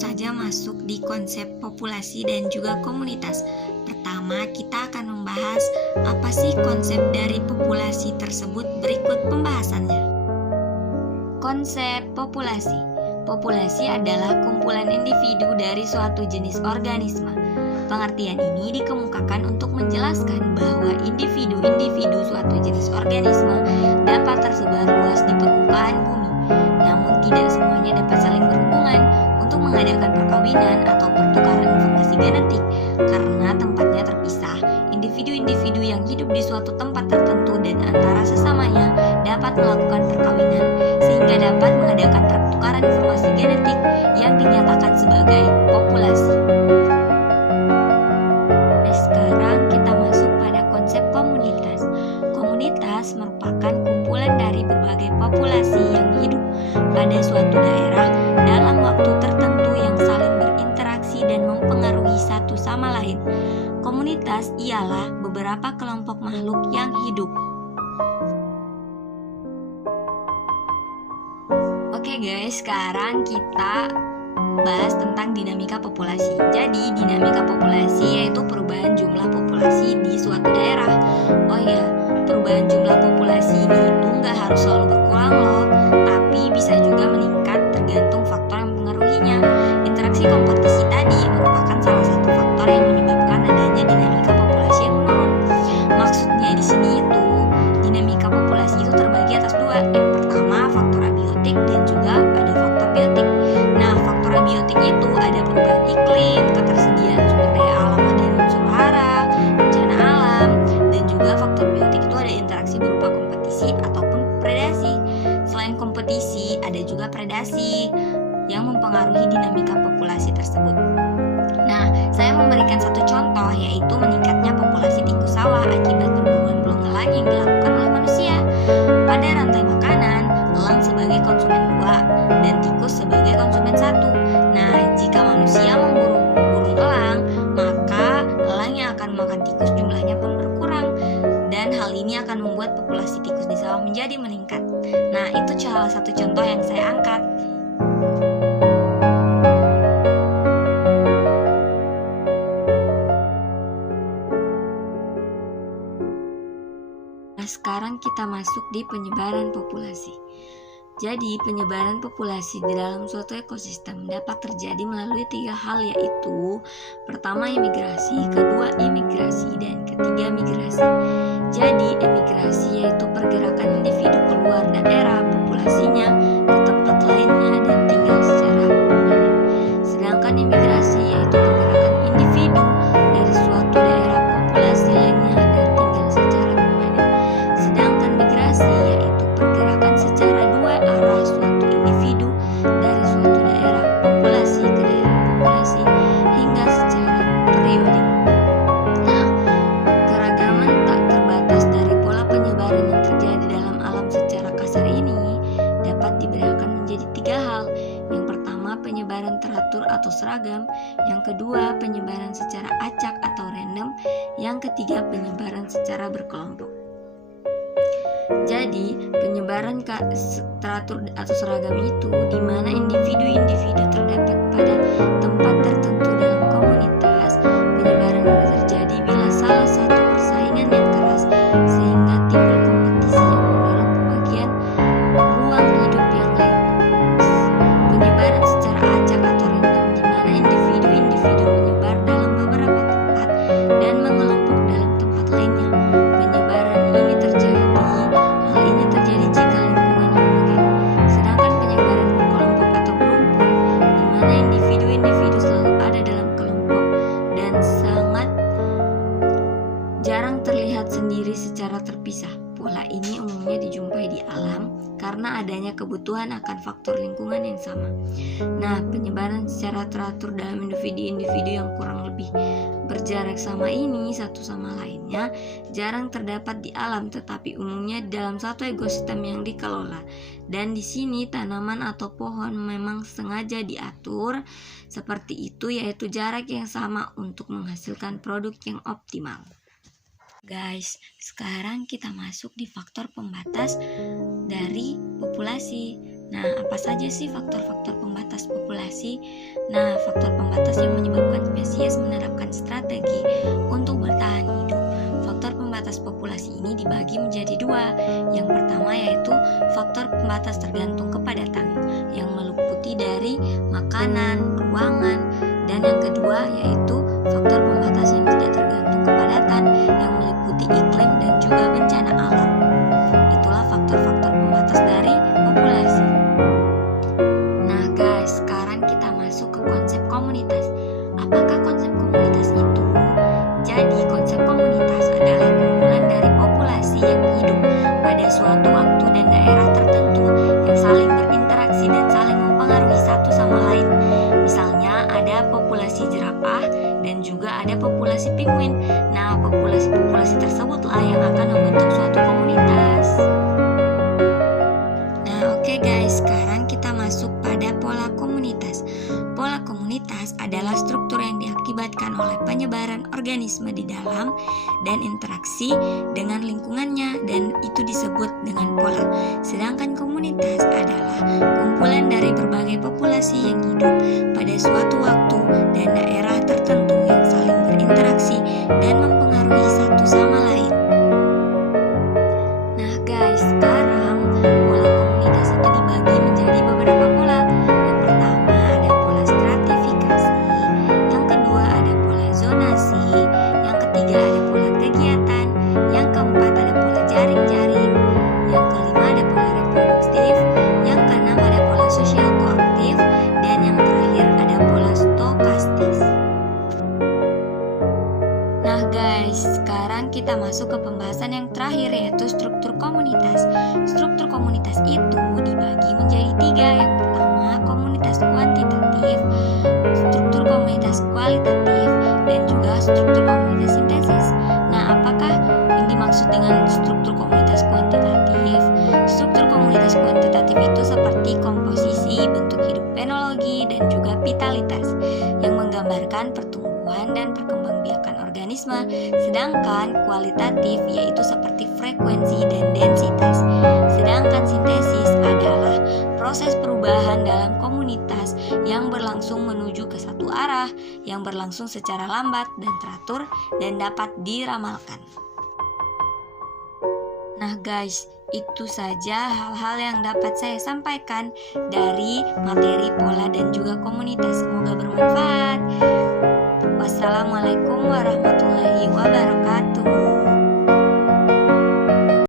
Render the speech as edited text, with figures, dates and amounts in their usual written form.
saja masuk di konsep populasi dan juga komunitas. Pertama, kita akan membahas apa sih konsep dari populasi tersebut. Berikut pembahasannya. Konsep populasi. Populasi adalah kumpulan individu dari suatu jenis organisme. Pengertian ini dikemukakan untuk menjelaskan bahwa individu-individu suatu jenis organisme dapat tersebar luas di permukaan bumi, namun tidak semuanya dapat saling berhubungan untuk mengadakan perkawinan atau pertukaran informasi genetik karena tempatnya terpisah. Individu-individu yang hidup di suatu tempat tertentu dan antara sesamanya dapat melakukan perkawinan sehingga dapat mengadakan pertukaran informasi genetik yang dinyatakan sebagai populasi. Sekarang kita masuk pada konsep komunitas. Komunitas merupakan kumpulan dari berbagai populasi yang hidup pada suatu daerah dalam waktu tertentu yang saling berinteraksi dan mempengaruhi satu sama lain. Komunitas ialah beberapa kelompok makhluk yang hidup. Oke guys, sekarang kita bahas tentang dinamika populasi. Jadi dinamika populasi yaitu perubahan jumlah populasi di suatu daerah. Oh ya, perubahan jumlah populasi ini itu nggak harus selalu berkurang loh, tapi bisa juga meningkat tergantung faktor yang mengaruhinya. Interaksi kompetisi tadi merupakan salah satu faktor yang menyebabkan adanya dinamika populasi yang menurun. Maksudnya di sini itu dinamika populasi itu terbagi atas dua. Yang pertama faktor abiotik dan juga ada faktor biotik. Nah, faktor abiotik itu ada perubahan iklim, ketersediaan sumber daya alam dan unsur hara, bencana alam, dan juga faktor biotik itu ada interaksi berupa kompetisi ataupun predasi. Selain kompetisi, ada juga predasi yang mempengaruhi dinamika populasi tersebut. Nah, saya memberikan satu contoh yaitu meningkatnya populasi tikus sawah akibat perburuan beluga elang yang dilakukan oleh manusia. Pada rantai makanan, elang sebagai konsumen 2 dan tikus sebagai konsumen 1. Nah, jika manusia memburu burung elang, maka elang yang akan makan tikus jumlahnya pun berkurang dan hal ini akan membuat populasi tikus di sawah menjadi meningkat. Nah, itu salah satu contoh yang saya angkat. Nah, sekarang kita masuk di penyebaran populasi. Jadi, penyebaran populasi di dalam suatu ekosistem dapat terjadi melalui 3 hal yaitu pertama imigrasi, kedua imigrasi, dan ketiga migrasi. Jadi, emigrasi yaitu pergerakan individu keluar daerah populasinya ke tempat lainnya dan tinggal secara permanen. Sedangkan imigrasi yaitu pergerakan individu dari suatu daerah populasi lainnya dan tinggal secara permanen. Sedangkan migrasi yaitu pergerakan secara dua arah suatu individu dari suatu daerah populasi ke daerah populasi hingga secara periodik. Nah, keragaman tak terbatas dari pola penyebaran yang terjadi dalam alam secara kasar ini dapat dibedakan menjadi 3 hal. Yang pertama, penyebaran teratur atau seragam. Yang kedua, penyebaran secara acak atau random. Yang ketiga, penyebaran secara berkelompok. Jadi, penyebaran teratur atau seragam itu di mana individu-individu terdapat pada tempat tertentu dalam komunitas. Penyebaran ini terjadi bila salah satu persaingan yang keras sehingga timbul kompetisi yang mendorong pembagian ruang hidup yang lain. Penyebaran secara acak atau random di mana individu-individu menyebar dalam beberapa tempat dan mengelompok dalam tempat lainnya. Penyebaran ini terjadi jika lingkungan homogen. Sedangkan penyebaran berkelompok atau berumpun di mana individu-individu selalu ada dalam kelompok dan sangat jarang terlihat sendiri secara terpisah. Pola ini umumnya dijumpai di alam karena adanya kebutuhan akan faktor lingkungan yang sama. Nah, penyebaran secara teratur dalam individu-individu yang kurang lebih berjarak sama ini satu sama lainnya jarang terdapat di alam, tetapi umumnya dalam satu ekosistem yang dikelola. Dan di sini tanaman atau pohon memang sengaja diatur seperti itu, yaitu jarak yang sama untuk menghasilkan produk yang optimal. Guys, sekarang kita masuk di faktor pembatas dari populasi. Nah, apa saja sih faktor-faktor pembatas populasi? Nah, faktor pembatas yang menyebabkan spesies menerapkan strategi untuk bertahan hidup. Faktor pembatas populasi ini dibagi menjadi dua. Yang pertama yaitu faktor pembatas tergantung kepadatan, yang meliputi dari makanan, ruangan, dan yang kedua yaitu faktor pembatas yang tidak tergantung kepadatan, yang meliputi iklim dan juga bencana alam. Itulah faktor-faktor pembatas dari populasi. Nah guys, sekarang kita masuk ke konsep komunitas. Apakah konsep komunitas itu? Jadi konsep komunitas adalah kumpulan dari populasi yang hidup pada suatu waktu dan daerah tertentu yang saling berinteraksi dan saling mempengaruhi satu sama lain. Misalnya ada populasi jerapah dan juga ada populasi penguin. Nah, populasi-populasi tersebutlah yang akan membentuk suatu komunitas. Nah, oke guys, sekarang kita masuk pada pola komunitas. Pola komunitas adalah struktur yang diakibatkan oleh penyebaran organisme di dalam dan interaksi dengan lingkungannya, dan itu disebut dengan pola. Sedangkan komunitas adalah kumpulan dari berbagai populasi yang hidup pada suatu waktu dan daerah tertentu yang saling berinteraksi dan mempengaruhi satu sama lain. Nah guys, sekarang pola komunitas itu dibagi menjadi beberapa pola. Yang pertama ada pola stratifikasi, yang kedua ada pola zonasi, yang ketiga ada pola kegiatan, yang keempat ada pola jaring-jaring, yang kelima ada pola reproduktif, yang keenam ada pola sosial koaktif, dan yang terakhir ada pola stokastis. Nah guys, sekarang kita masuk ke pembahasan yang terakhir yaitu struktur komunitas. Struktur komunitas itu dibagi menjadi tiga. Yang pertama komunitas kuantitatif, struktur komunitas kualitatif, dan juga struktur komunitas sintesis. Nah, apakah yang dimaksud dengan struktur komunitas kuantitatif? Struktur komunitas kuantitatif itu seperti komposisi, bentuk hidup, fenologi, dan juga vitalitas yang menggambarkan pertumbuhan dan perkembangbiakan organisme. Sedangkan kualitatif yaitu seperti frekuensi dan densitas. Sedangkan sintesis adalah proses perubahan dalam komunitas yang berlangsung menuju ke satu arah, yang berlangsung secara lambat dan teratur dan dapat diramalkan. Nah guys, itu saja hal-hal yang dapat saya sampaikan dari materi pola dan juga komunitas. Semoga bermanfaat. Wassalamualaikum warahmatullahi wabarakatuh.